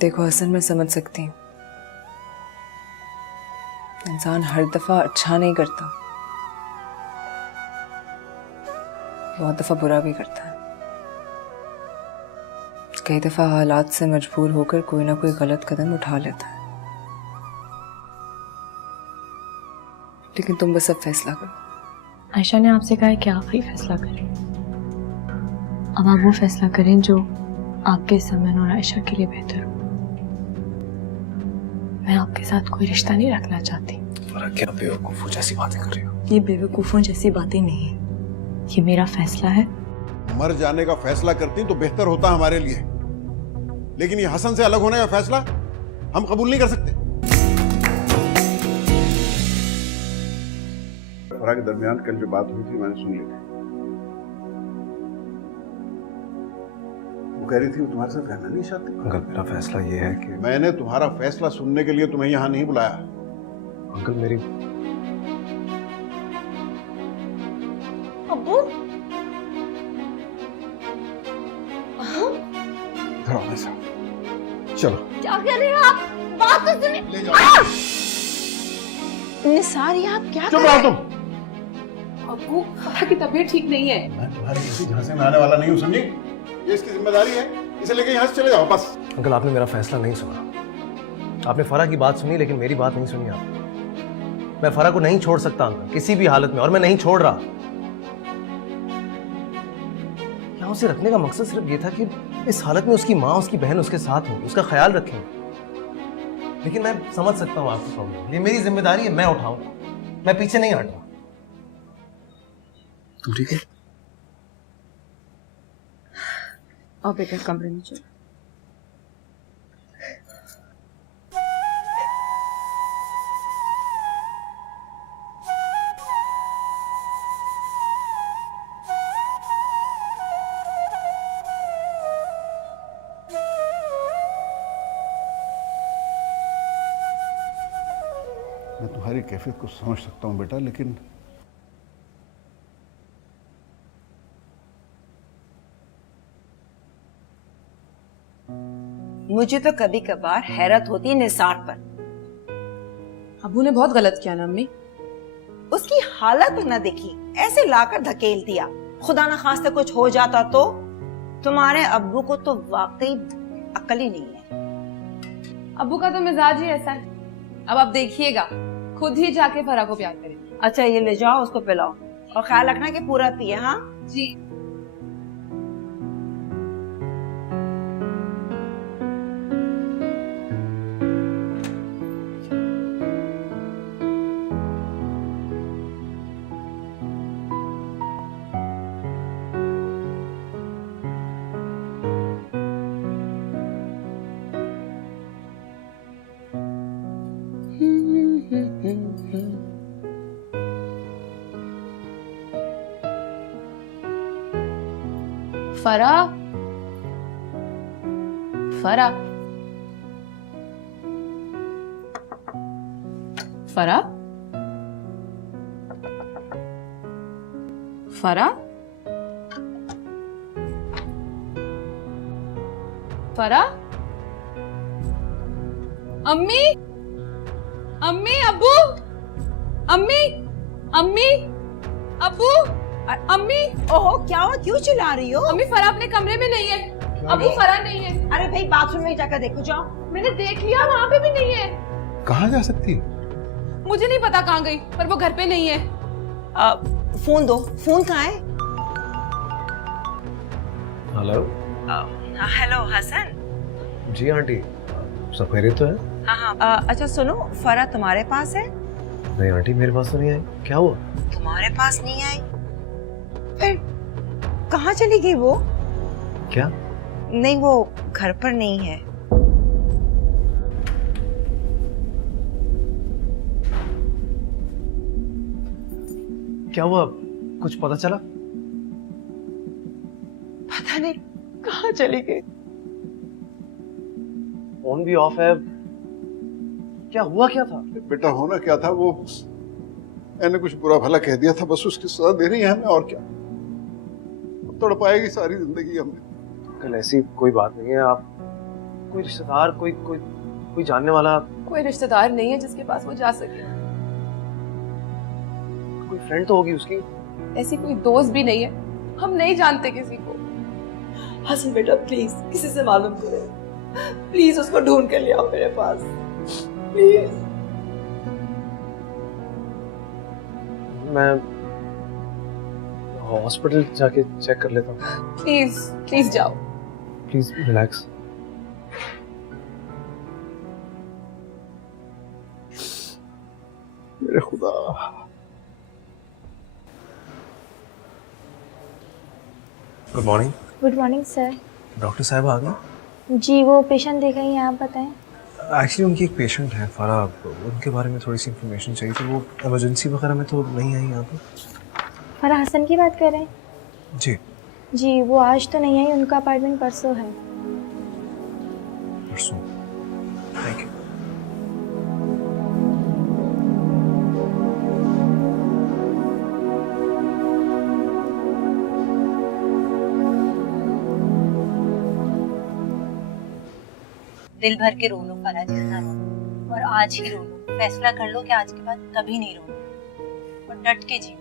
देखो हसन, मैं समझ सकती हूँ, इंसान हर दफा अच्छा नहीं करता, बहुत दफा बुरा भी करता है। कई दफा हालात से मजबूर होकर कोई ना कोई गलत कदम उठा लेता है। लेकिन तुम बस अब फैसला करो। आयशा ने आपसे कहा है कि आप ही फैसला करें। अब आप वो फैसला करें जो आपके समन और आयशा के लिए बेहतर हो। मैं आपके साथ कोई रिश्ता नहीं रखना चाहती। क्या बेवकूफों जैसी बातें कर रही हो? ये बेवकूफों जैसी बातें नहीं है, ये मेरा फैसला है। मर जाने का फैसला करती तो बेहतर होता हमारे लिए, लेकिन ये हसन से अलग होने का फैसला हम कबूल नहीं कर सकते। फराह के दरमियान कल जो बात हुई थी मैंने सुन ली थी। वो कह रही थी वो तुम्हारे साथ रहना नहीं चाहती। अंकल मेरा फैसला ये है कि मैंने तुम्हारा फैसला सुनने के लिए तुम्हें यहाँ नहीं बुलाया। अंकल मेरी अब्बू इधर आओ मेरे साथ। चलो क्या कह रहे हैं आप? बात तो सुनिए। ले जाओ। निसार, ये आप क्या चुप रहो तुम। अब्बू, फराह की तबीयत ठीक नहीं है। मैं तुम्हारे किसी झांसे में आने वाला नहीं हूँ, समझी? ये इसकी जिम्मेदारी है, इसे लेके यहाँ से चले जाओ बस। अंकल आपने मेरा फैसला नहीं सुना। आपने फराह की बात सुनी लेकिन मेरी बात नहीं सुनी आपने। मैं फराह को नहीं छोड़ सकता अंकल किसी भी हालत में, और मैं नहीं छोड़ रहा। यहाँ उसे रखने का मकसद सिर्फ ये था कि इस हालत में उसकी माँ उसकी बहन उसके साथ होंगी, उसका ख्याल रखेंगे। लेकिन मैं समझ सकता हूँ आपकी प्रॉब्लम, ये मेरी जिम्मेदारी है, मैं उठाऊंगा, मैं पीछे नहीं हट रहा। तुम ठीक है? और बेटा कमरे में चलो। मैं तुम्हारी कैफियत को समझ सकता हूँ बेटा, लेकिन मुझे तो कभी कभार हैरत होती है निसार पर। अब्बू ने बहुत गलत किया ना अम्मी। उसकी हालत न देखी, ऐसे लाकर धकेल दिया। खुदा ना खास्ते कुछ हो जाता तो। तुम्हारे अब्बू को तो वाकई अक्ल ही नहीं है। अब्बू का तो मिजाज ही ऐसा है। अब आप देखिएगा, खुद ही जाके फराह को प्यार करेंगे। अच्छा ये ले जाओ, उसको पिलाओ और ख्याल रखना कि पूरा पिए। हाँ जी। फराह, फराह, फराह, फराह, फराह, अम्मी, अम्मी, अब्बू, अम्मी, अम्मी, अब्बू, अम्मी। ओहो क्या हुआ, क्यों चिल्ला रही हो? अम्मी फराह अपने कमरे में नहीं है। अब्बू फराह नहीं है। अरे भाई बाथरूम में जाकर देखो, जाओ। मैंने देख लिया, वहाँ पे भी नहीं है। कहाँ जा सकती है? मुझे नहीं पता कहाँ गई, पर वो घर पे नहीं है। फोन दो। फोन कहाँ है? हेलो। हेलो हसन। जी आंटी, सब खैरियत तो है? हाँ हाँ। अच्छा सुनो, फराह तुम्हारे पास है? नहीं आंटी मेरे पास तो नहीं आई। क्या हुआ? तुम्हारे पास नहीं आई? फिर कहाँ चली गई वो? क्या? नहीं वो घर पर नहीं है। क्या हुआ, कुछ पता चला? पता नहीं कहाँ चली गई। फोन भी ऑफ है। क्या हुआ, क्या था? बेटा होना क्या था, वो मैंने कुछ बुरा भला कह दिया था, बस उसकी सजा दे रही है हमें, और क्या। तड़पाएगी सारी जिंदगी हमें। कल ऐसी कोई बात नहीं है, आप कोई रिश्तेदार, कोई कोई कोई जानने वाला, कोई रिश्तेदार नहीं है जिसके पास वो जा सके। कोई फ्रेंड तो होगी उसकी। ऐसी कोई दोस्त भी नहीं है, हम नहीं जानते किसी को। हसन बेटा प्लीज किसी से मालूम करो, प्लीज उसको ढूंढ के ले आओ मेरे पास, प्लीज। मैं हॉस्पिटल जाके चेक कर लेता हूँ। प्लीज प्लीज जाओ। Please relax. मेरे खुदा। Good morning. Good morning sir. Doctor साहब आ गए? जी वो पेशेंट देखा ही, आप बताएं। एक्चुअली उनकी एक पेशेंट है फराह, उनके बारे में थोड़ी सी इन्फॉर्मेशन चाहिए थी। वो इमरजेंसी वगैरह में तो नहीं आई यहाँ पे? फराह हसन की बात कर रहे हैं? जी। जी वो आज तो नहीं आई, उनका अपॉइंटमेंट परसों है। परसों? Thank you. दिल भर के रो लो फराह, जितना रो, और आज ही रो लो। फैसला कर लो कि आज के बाद कभी नहीं रोना और डट के जीना।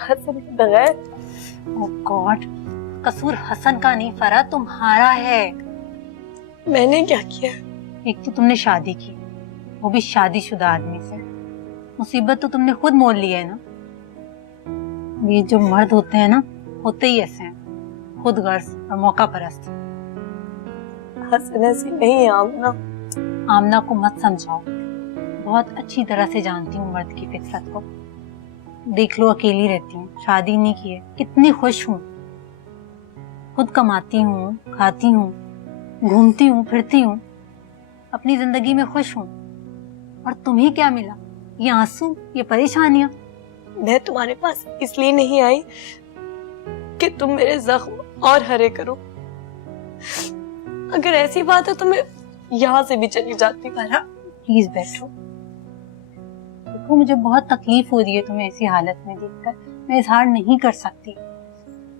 हसन के बगैर। ओह गॉड, कसूर हसन का नहीं फराह, तुम्हारा है। मैंने क्या किया? एक तो तुमने शादी की, वो भी शादीशुदा आदमी से। मुसीबत तो तुमने खुद मोल ली है ना। ये जो मर्द होते हैं ना, होते ही ऐसे हैं, खुद गर्ज और मौका परस्त। हसन ऐसी नहीं है आमना। आमना को मत समझाओ, बहुत अच्छी तरह से जानती हूँ मर्द की फितरत को। देख लो, अकेली रहती हूँ, शादी नहीं की है, कितनी खुश हूँ। खुद कमाती हूँ, खाती हूँ, घूमती हूँ, फिरती हूँ, अपनी जिंदगी में खुश हूँ। और तुम्हें क्या मिला? ये आंसू, ये परेशानियां। मैं तुम्हारे पास इसलिए नहीं आई कि तुम मेरे जख्म और हरे करो। अगर ऐसी बात है तो मैं यहाँ से भी चली जाती। प्लीज बैठो। देखो, मुझे बहुत तकलीफ हो रही है तुम्हें ऐसी हालत में देखकर। मैं इजहार नहीं कर सकती।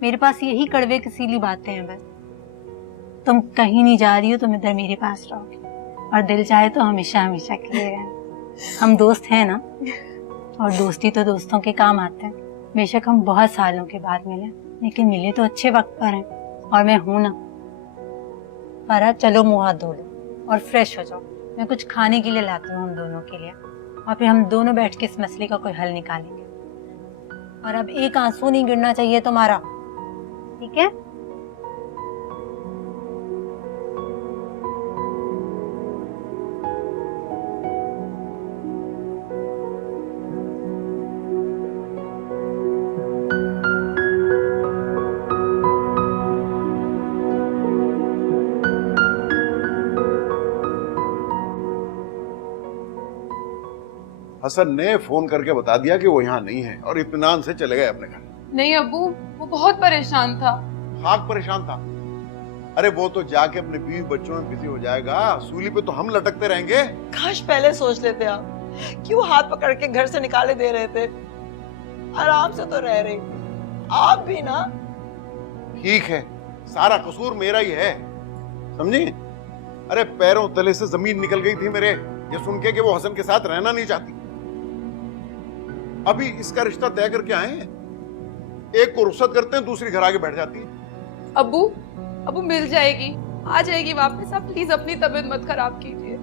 मेरे पास यही कड़वे कसीली बातें हैं बस। तुम कहीं नहीं जा रही हो, तुम इधर मेरे पास रहोगे, और दिल चाहे तो हमेशा हमेशा के लिए रहना। हम दोस्त हैं ना, और दोस्ती तो दोस्तों के काम आते हैं। बेशक हम बहुत सालों के बाद मिले, लेकिन मिले तो अच्छे वक्त पर हैं, और मैं हूं ना। फराह, चलो मुंह हाथ धो लो और फ्रेश हो जाओ। मैं कुछ खाने के लिए लाती हूँ हम दोनों के लिए, और फिर हम दोनों बैठ के इस मसले का कोई हल निकालेंगे। और अब एक आंसू नहीं गिरना चाहिए तुम्हारा, ठीक है? हसन ने फोन करके बता दिया कि वो यहाँ नहीं है और इत्मीनान से चले गए अपने घर। नहीं अब्बू, वो बहुत परेशान था। खाक परेशान था? अरे वो तो जाके अपने बीवी बच्चों में बिजी हो जाएगा, सूली पे तो हम लटकते रहेंगे। काश पहले सोच लेते आप, क्यों हाथ पकड़ के घर से निकाले दे रहे थे? आराम से तो रह रही आप भी ना। ठीक है, सारा कसूर मेरा ही है, समझी? अरे पैरों तले से जमीन निकल गई थी मेरे, ये सुन के कि वो हसन के साथ रहना नहीं चाहती। अभी इसका रिश्ता तय करके आए हैं, एक को रुखसत करते हैं, दूसरी घर आगे बैठ जाती है। अब्बू, अब्बू मिल जाएगी, आ जाएगी वापस। आप प्लीज अपनी तबीयत मत खराब कीजिए।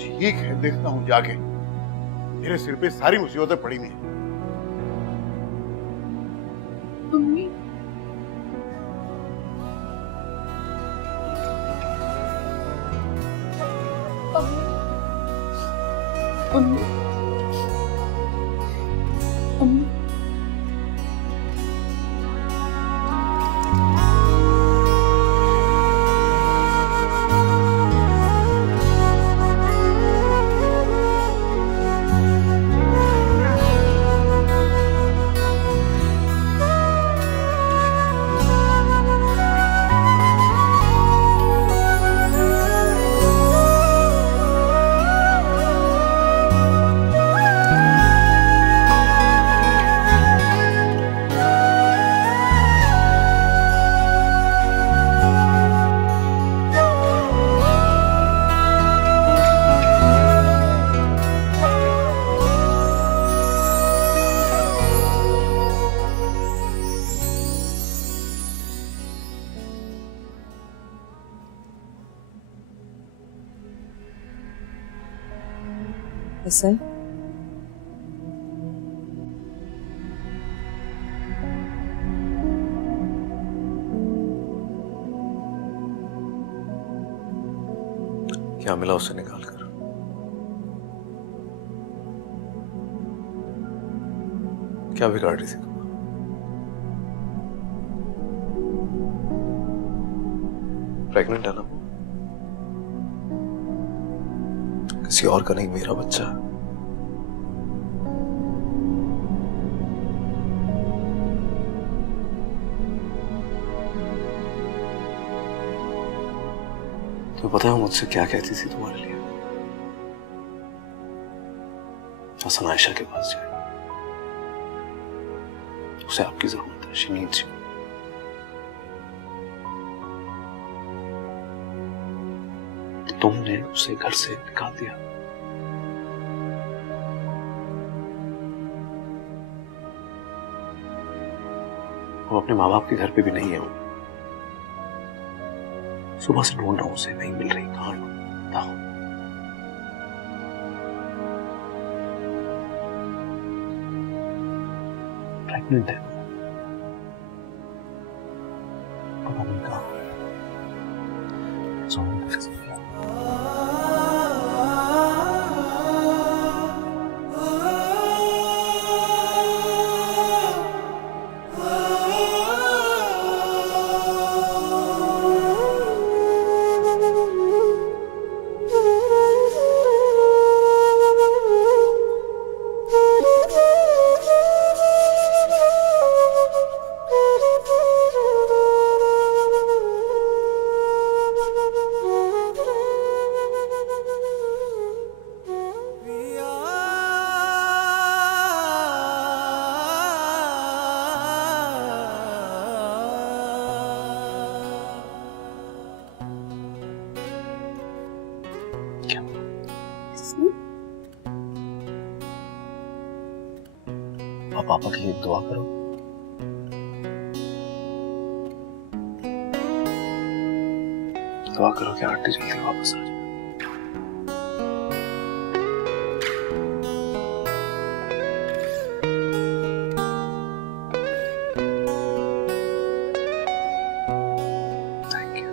ठीक है, देखता हूं जाके। मेरे सिर पे सारी मुसीबतें पड़ी नहीं। Mummy, mummy, mummy. हसन, क्या मिला उससे निकाल कर? क्या बिगाड़ रही थी तुम? प्रेग्नेंट है ना? किसी और का नहीं, मेरा बच्चा है। तो पता है मुझसे क्या कहती थी तुम्हारे लिए? हसन आयशा के पास जाए, उसे आपकी जरूरत है। She needs you. तुमने उसे घर से निकाल दिया। वो अपने माँ बाप के घर पे भी नहीं है। वो सुबह से ढूंढ रहा हूं, उसे नहीं मिल रही। कहाँ बताओ? प्रेग्नेंट है, पता नहीं कहाँ। पापा के लिए दुआ करो। दुआ करो कि आंटी जल्दी वापस आ जाए। Thank you.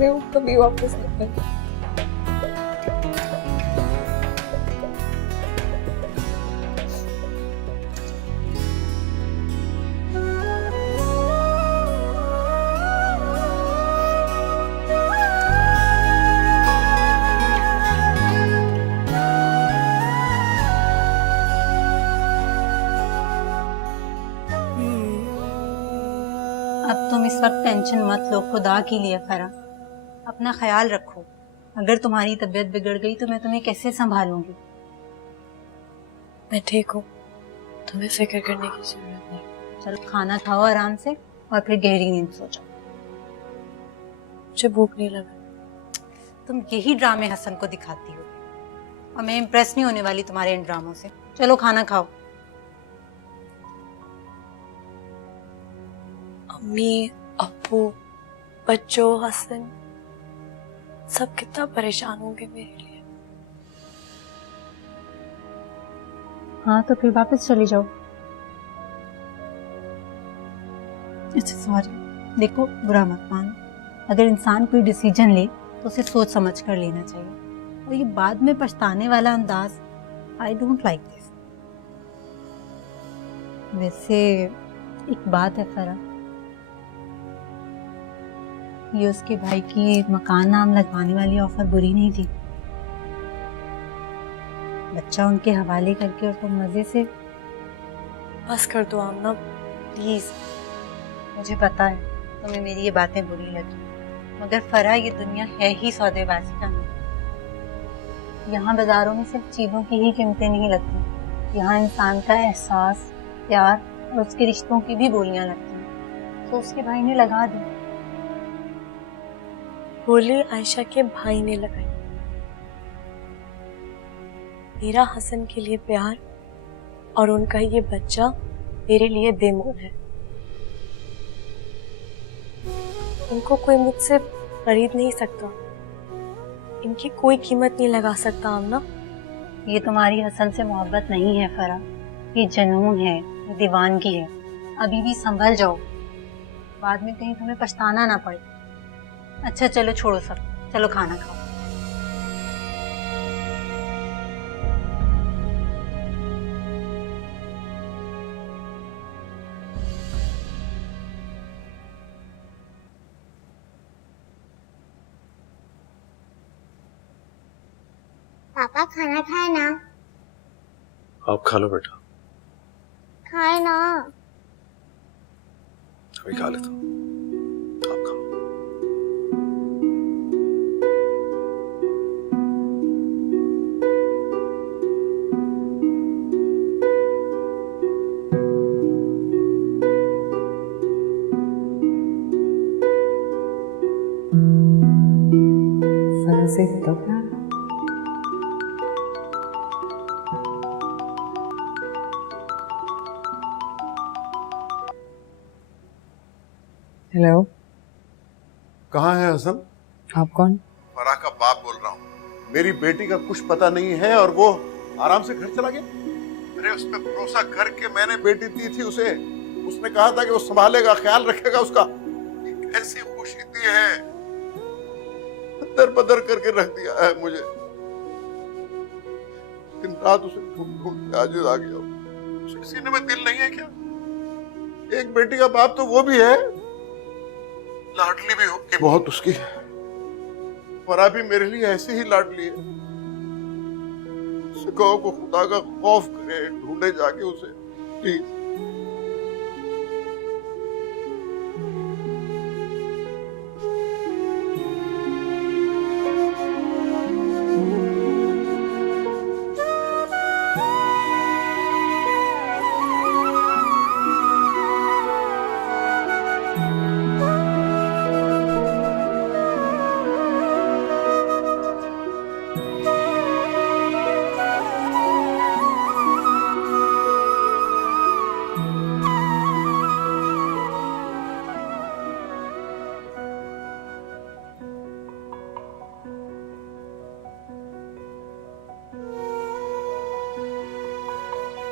वो कभी वापस नहीं आएगा। अब तुम इस वक्त टेंशन मत लो, खुदा के लिए फरा अपना ख्याल रखो। अगर तुम्हारी तबीयत बिगड़ गई तो मैं तुम्हें कैसे संभालूंगी? मैं ठीक हूँ, तुम्हें फिक्र करने की जरूरत नहीं। चलो खाना खाओ आराम से और फिर गहरी नींद सो जाओ। मुझे भूख नहीं लगा। तुम यही ड्रामे हसन को दिखाती हो और मैं इम्प्रेस नहीं होने वाली तुम्हारे इन ड्रामों से। चलो खाना खाओ। अम्मी, अब्बू, बच्चों, हसन सब कितना परेशान होंगे मेरे लिए। हाँ तो फिर वापस चले जाओ। अच्छा सॉरी, देखो बुरा मत मानो। अगर इंसान कोई डिसीजन ले तो उसे सोच समझ कर लेना चाहिए, और ये बाद में पछताने वाला अंदाज आई डोंट लाइक दिस। वैसे एक बात है फरा, ये उसके भाई की मकान नाम लगवाने वाली ऑफर बुरी नहीं थी। बच्चा उनके हवाले करके और तुम मजे से बस कर दो आमना प्लीज। मुझे पता है तुम्हें मेरी ये बातें बुरी लगी, मगर फरा ये दुनिया है ही सौदेबाजी का नाम। यहाँ बाजारों में सिर्फ चीजों की ही कीमतें नहीं लगती, यहाँ इंसान का एहसास, प्यार और उसके रिश्तों की भी बोलियां लगती हैं। तो उसके भाई ने लगा दी। बोली आयशा के भाई ने लगाई। मेरा हसन के लिए प्यार और उनका ये बच्चा मेरे लिए बेमोल है। इनको कोई मुझसे खरीद नहीं सकता, इनकी कोई कीमत नहीं लगा सकता आमना। ये तुम्हारी हसन से मोहब्बत नहीं है फरा, ये जुनून है, ये दीवानगी है। अभी भी संभल जाओ, बाद में कहीं तुम्हें पछताना ना पड़े। अच्छा चलो छोड़ो सब, चलो खाना खाओ। पापा खाना खाए ना। आप खा लो बेटा। खाए ना। अभी खा लेता हूँ, आप खाओ। से तो प्यार। हेलो, कहाँ है हसन? आप कौन? फराह का बाप बोल रहा हूँ। मेरी बेटी का कुछ पता नहीं है और वो आराम से घर चला गया। अरे उस पर भरोसा करके मैंने बेटी दी थी उसे, उसने कहा था कि वो संभालेगा, ख्याल रखेगा उसका। ऐसी खुशी दी है, दर बदर करके रख दिया है मुझे। दिन रात उसे ढूंढ ढूंढ के आजिज आ गया। उसे सीने में दिल नहीं है क्या? एक बेटी का बाप तो वो भी है, लाडली भी होगी बहुत उसकी। फराह भी मेरे लिए ऐसी ही लाडली है। उसे कहो को खुदा का खौफ करे, ढूंढे जाके उसे प्लीज।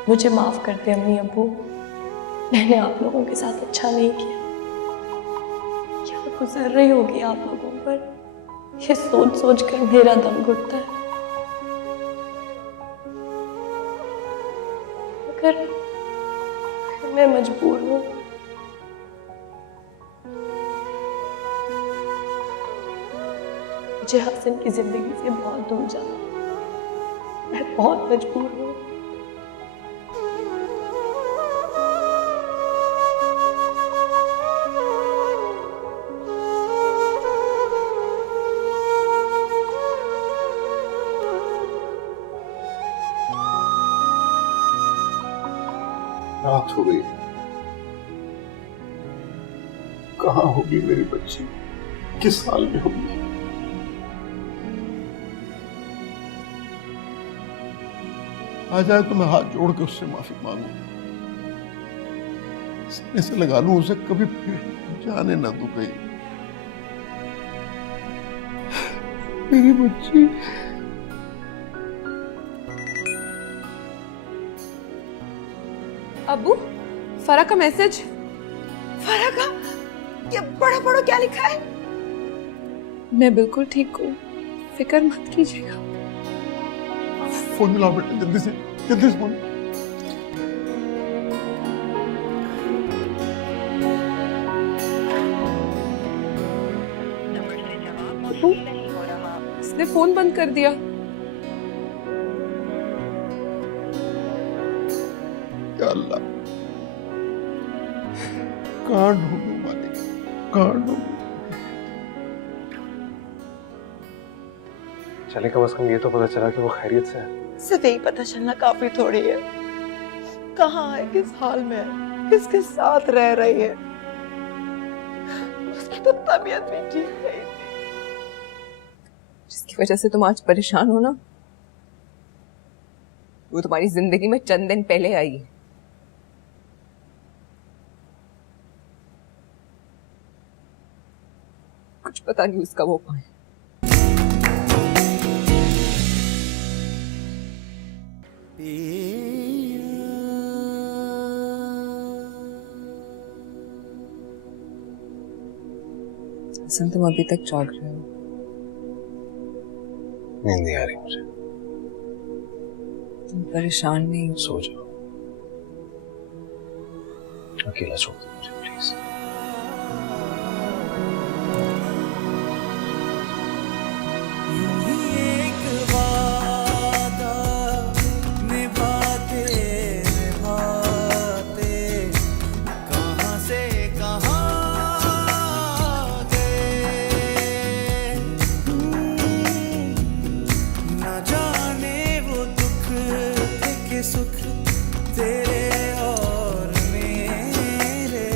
मुझे माफ कर दे अम्मी अब्बू, मैंने आप लोगों के साथ अच्छा नहीं किया। क्या गुजर रही होगी आप लोगों पर, ये सोच सोच कर मेरा दम घुटता है। अगर मैं मजबूर हूं, मुझे हसन की जिंदगी से बहुत दूर जाना, मैं बहुत मजबूर हूं। रात हो गई, कहाँ होगी मेरी बच्ची? किस हाल में होगी? आ जाए तो मैं हाथ जोड़ के उससे माफी मांगू, सीने से लगा लूं उसे, कभी फिर जाने ना दूं कहीं। मेरी बच्ची। अब्बू, फरा का मैसेज। फरा का? ये बड़ा बड़ा क्या लिखा है? मैं बिल्कुल ठीक हूँ, फिक्र मत कीजिएगा। फोन मिलाओ बेटा, जल्दी से फोन। अब्बू, इसने फोन बंद कर दिया। या अल्लाह, कहाँ ढूंढूं मालिक, कहाँ ढूंढूं? चले कम से कम ये तो पता चला कि वो खैरियत से है। सिर्फ यही पता चलना काफी थोड़ी है। कहाँ है, किस हाल में है, किसके साथ रह रही है। उसकी तो तबीयत भी ठीक नहीं थी। जिसकी वजह से तुम आज परेशान हो ना, वो तुम्हारी जिंदगी में चंद दिन पहले आई है। कुछ पता नहीं उसका वो कौन है। हसन, तुम अभी तक जाग रहे हो? नींद नहीं आ रही मुझे। तुम परेशान नहीं हो? सो जाओ, अकेला छोड़ दो मुझे प्लीज। सुख तेरे और मेरे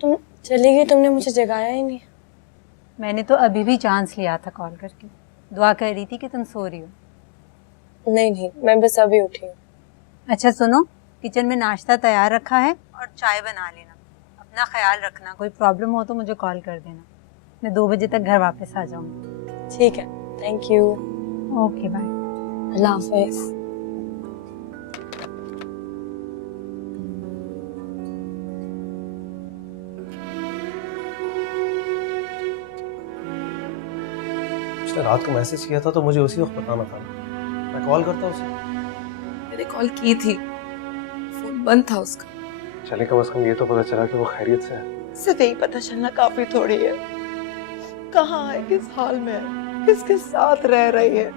तुम चली गई, तुमने मुझे जगाया ही नहीं। मैंने तो अभी भी चांस लिया था कॉल करके, दुआ कर रही थी कि तुम सो रही हो। नहीं नहीं, मैं बस अभी उठी हूँ। अच्छा सुनो, किचन में नाश्ता तैयार रखा है और चाय बना लेना। अपना ख्याल रखना, कोई प्रॉब्लम हो तो मुझे कॉल कर देना। मैं 2 बजे तक घर वापस आ जाऊंगी। ठीक है, थैंक यू। Okay bye. अल्लाह हाफिज। उसने रात को मैसेज किया था तो मुझे उसी वक्त बताना था। मैं कॉल करता उसे। मैंने कॉल की थी, फोन बंद था उसका। चले कम से कम ये तो पता चला कि वो खैरियत से है। सिर्फ यही पता चलना काफी थोड़ी है, कहाँ है, किस हाल में है, किसके साथ रह रही है।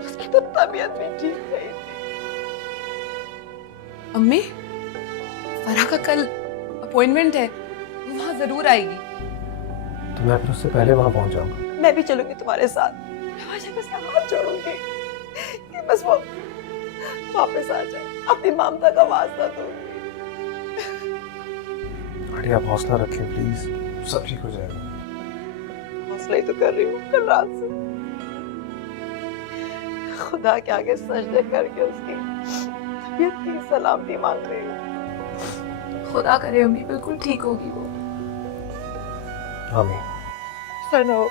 उसकी तो तबीयत भी ठीक नहीं थी। अम्मी, फराह का कल अपॉइंटमेंट है, वो वहाँ जरूर आएगी। तो मैं अपने उससे पहले वहां पहुंच जाऊंगा। मैं भी चलूंगी तुम्हारे साथ। मैं आयशा के साथ हाथ जोड़ूंगी कि बस वो वापस आ जाए, अपनी ममता का वास्ता दूंगी। आंटी आप हौसला रखें प्लीज, सब ठीक हो जाएगा। हौसला ही तो कर रही हूँ कल रात से। खुदा के आगे सजदे करके उसकी तबीयत की सलामती मांग रही हूँ। खुदा करे अम्मी बिल्कुल ठीक होगी वो। आमीन। सनो,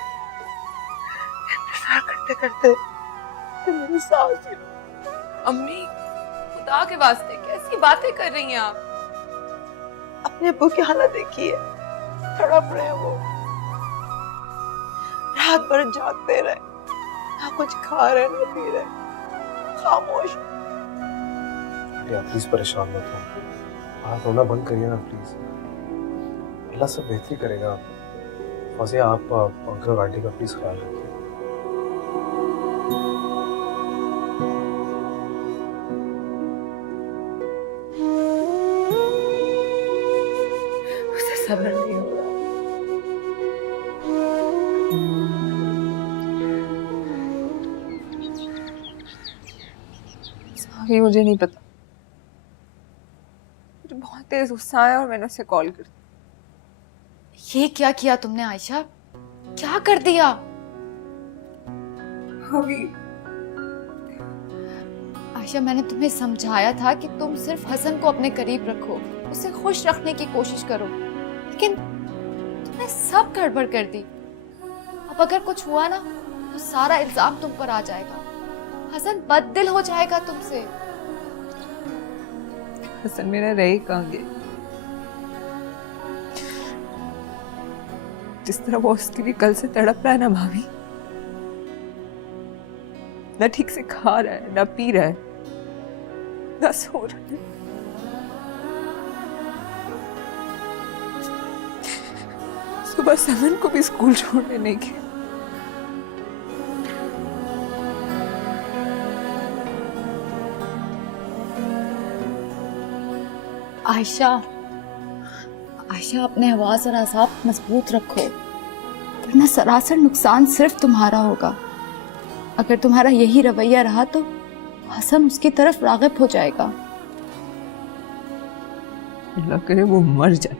इंतजार करते करते तो मेरी सांस ही रुक। अम्मी, खुदा के वास्ते कैसी बातें कर रही हैं आप? अपने अब्बू की हालत देखिए, तड़प रहे हैं वो। रात भर जागते रहे, ना कुछ खा रहे ना पी रहे, खामोश। आंटी आप प्लीज परेशान मत हो, आप रोना बंद करिए ना प्लीज। अल्लाह सब बेहतरी करेगा। फौजिया आप अंकल आंटी का प्लीज ख्याल रखिए। उसे सब्र नहीं हो रहा। सॉरी, मुझे नहीं पता। मुझे बहुत तेज गुस्सा आया और मैंने उसे कॉल कर दिया। ये क्या किया तुमने आयशा? क्या कर दिया? अभी आयशा, मैंने तुम्हें समझाया था कि तुम सिर्फ हसन को अपने करीब रखो, उसे खुश रखने की कोशिश करो, लेकिन तुमने सब गड़बड़ कर दी। अब अगर कुछ हुआ ना तो सारा इल्जाम तुम पर आ जाएगा। हसन बददिल हो जाएगा तुमसे। हसन मेरा रहे कहाँ गया? जिस तरह वो उसके लिए कल से तड़प रहा है ना भाभी, ना ठीक से खा रहा है, ना पी रहा है, ना सो रहा है। सुबह समन को भी स्कूल छोड़ने नहीं गया। आयशा, आयशा, अपने आवाज और आसाब मजबूत रखो, वरना सरासर नुकसान सिर्फ तुम्हारा होगा। अगर तुम्हारा यही रवैया रहा तो हसन उसकी तरफ राग़िब हो जाएगा। अल्लाह करे वो मर जाए,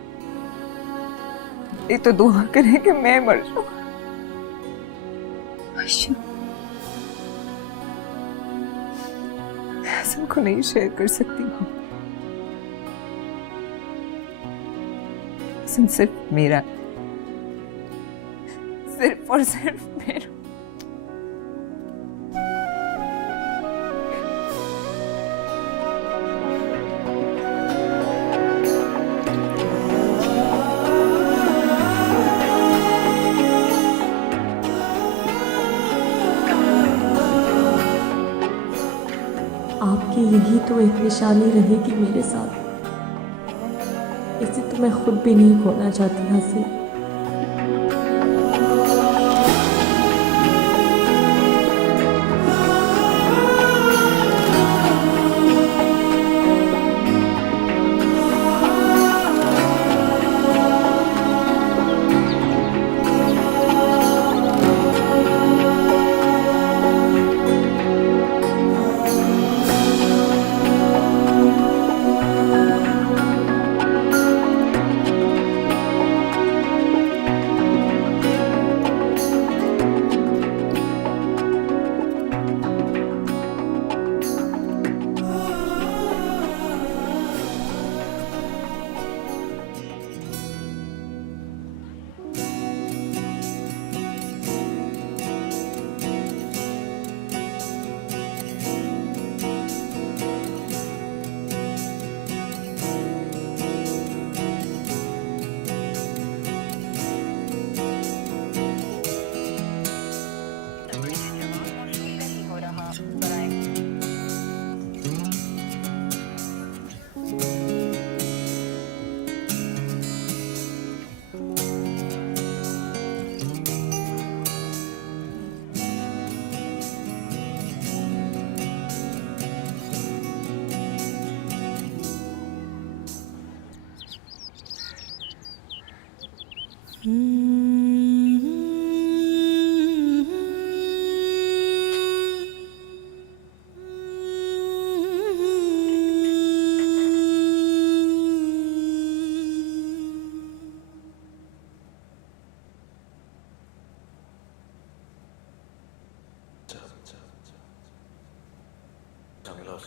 एक तो दुआ करे कि मैं मर जाऊं। आयशा, हसन को नहीं शेयर कर सकती हूँ। हसन सिर्फ मेरा, सिर्फ और सिर्फ मेरा। आपकी यही तो एक निशानी रहेगी मेरे साथ। इसे तो मैं खुद भी नहीं खोना चाहती हसन।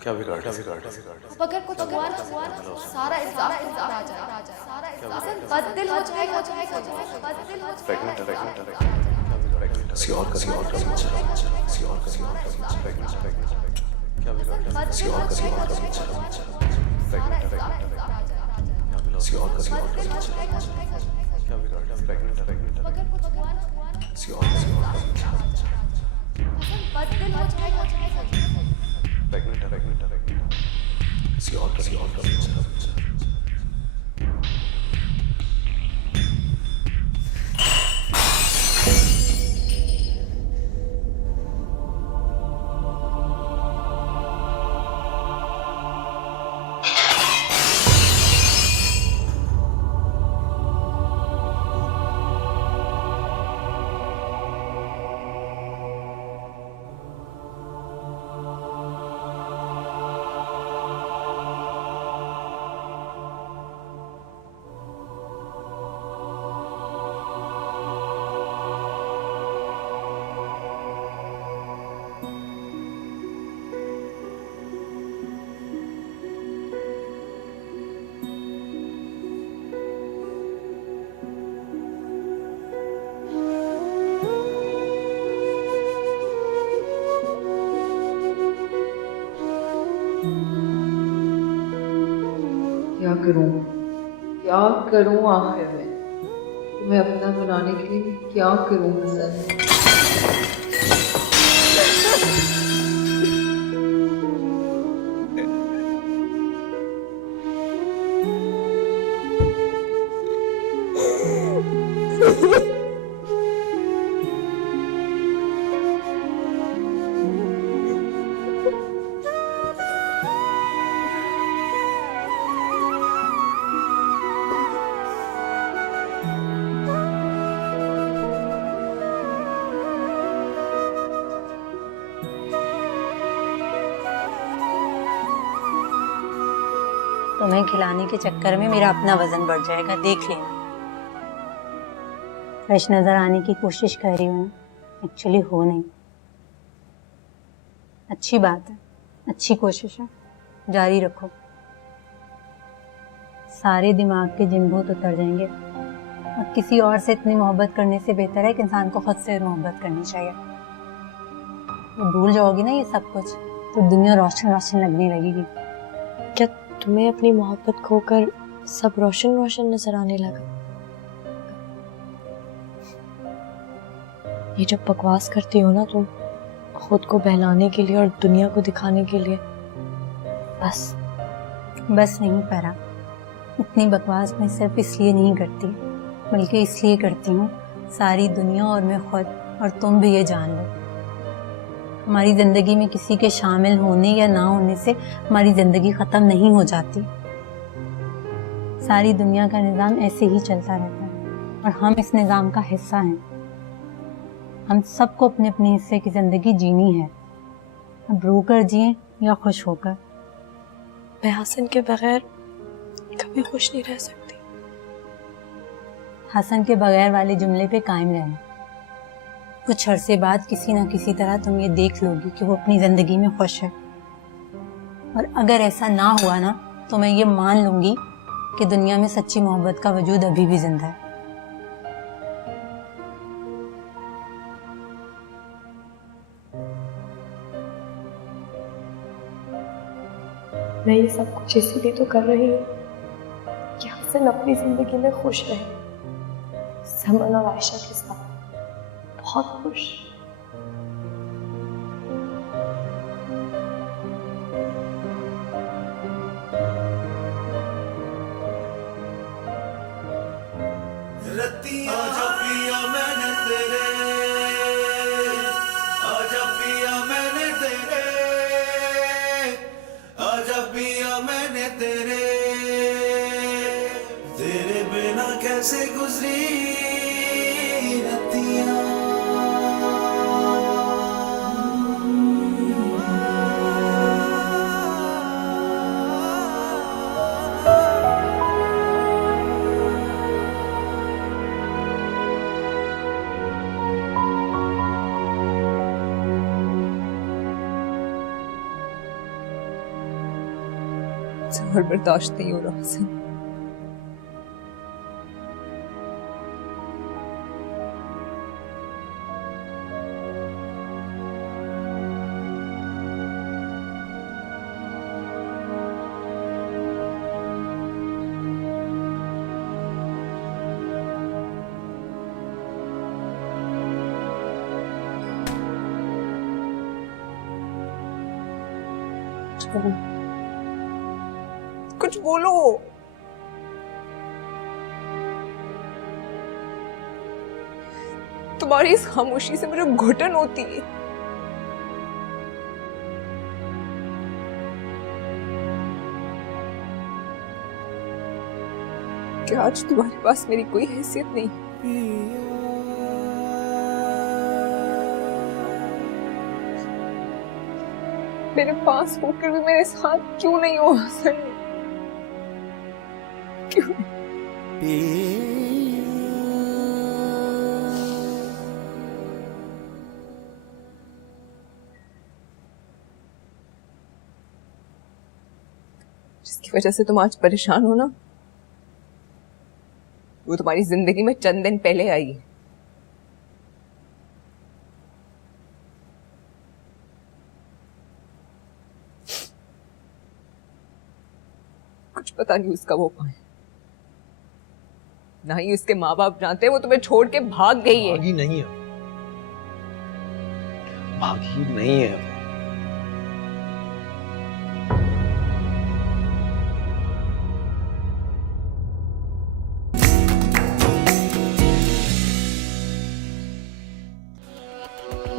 क्या बिगाड़ अब अगर कुछ हुआ ना सारा इल्जाम तुम पर आ जाएगा। हसन बददिल हो जाएगा, बददिल हो क्या करूं आखिर में? तुम्हें अपना बनाने के लिए क्या करूं हसन? तुम्हें खिलाने के चक्कर में मेरा अपना वजन बढ़ जाएगा, देख लेना। फ्रेश नजर आने की कोशिश कर रही हूँ, एक्चुअली हो नहीं। अच्छी बात है, अच्छी कोशिश है, जारी रखो। सारे दिमाग के जिन भूत उतर जाएंगे और किसी और से इतनी मोहब्बत करने से बेहतर है कि इंसान को खुद से मोहब्बत करनी चाहिए। तो भूल जाओगी ना ये सब कुछ, तो दुनिया रोशन रोशन लगने लगेगी। क्या तुम्हें अपनी मोहब्बत खोकर सब रोशन रोशन नजर आने लगा? ये जब बकवास करती हो ना तुम, खुद को बहलाने के लिए और दुनिया को दिखाने के लिए, बस नहीं परा। इतनी बकवास मैं सिर्फ इसलिए नहीं करती, बल्कि इसलिए करती हूँ सारी दुनिया और मैं खुद और तुम भी ये जान लो। हमारी जिंदगी में किसी के शामिल होने या ना होने से हमारी जिंदगी खत्म नहीं हो जाती। सारी दुनिया का निजाम ऐसे ही चलता रहता है और हम इस निजाम का हिस्सा हैं। हम सबको अपने अपने हिस्से की जिंदगी जीनी है, अब रोकर जिए या खुश होकर। मैं हसन के बगैर कभी खुश नहीं रह सकती। हसन के बगैर वाले जुमले पे कायम रहना। कुछ अरसे बाद किसी ना किसी तरह तुम ये देख लोगी कि वो अपनी जिंदगी में खुश है, और अगर ऐसा ना हुआ ना तो मैं ये मान लूंगी कि दुनिया में सच्ची मोहब्बत का वजूद अभी भी जिंदा है। मैं ये सब कुछ इसीलिए तो कर रही हूँ कि हसन अपनी जिंदगी में खुश रहे, समन और आयशा के साथ बहुत खुश। आजा पिया मैंने तेरे, आजा पिया मैंने तेरे, आजा पिया मैंने तेरे, तेरे बिना कैसे गुजरी मुझसे और बर्दाश्त नहीं हो रहा हसन। कुछ बोलो। तुम्हारी इस खामोशी से मुझे घुटन होती है। क्या आज तुम्हारे पास मेरी कोई हैसियत नहीं? मेरे पास होकर भी मेरे साथ क्यों नहीं हो हसन? क्यों? जिसकी वजह से तुम आज परेशान हो ना, वो तुम्हारी जिंदगी में चंद दिन पहले आई है। कुछ पता नहीं उसका वो कहाँ है, ना ही उसके माँ बाप जानते। वो तुम्हें छोड़ के भाग गई है। भागी नहीं है, भागी नहीं है।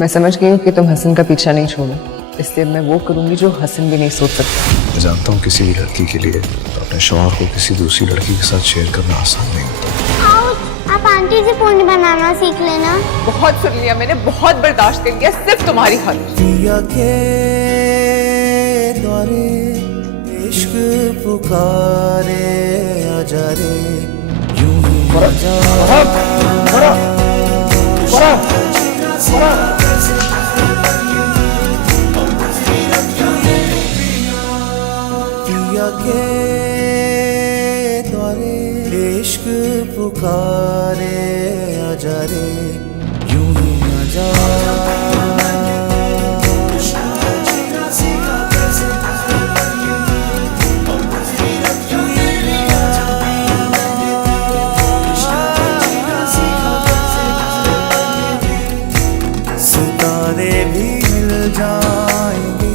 मैं समझ गई हूँ कि तुम हसन का पीछा नहीं छोड़ो, इसलिए मैं वो करूंगी जो हसन भी नहीं सोच सकता। मैं जानता हूँ किसी भी लड़की के लिए अपने शौहर को किसी दूसरी लड़की के साथ शेयर करना आसान नहीं होता। आप आंटी से पूरी बनाना सीख लेना। बहुत सुन लिया मैंने, बहुत बर्दाश्त कर लिया, सिर्फ तुम्हारी खातिर। पिया के द्वारे इश्क पुकारे आजा रे यूं ही आजा। पिया के द्वारे इश्क पुकारे आजा रे यूं ही आजा। सितारे भी मिल जाएंगे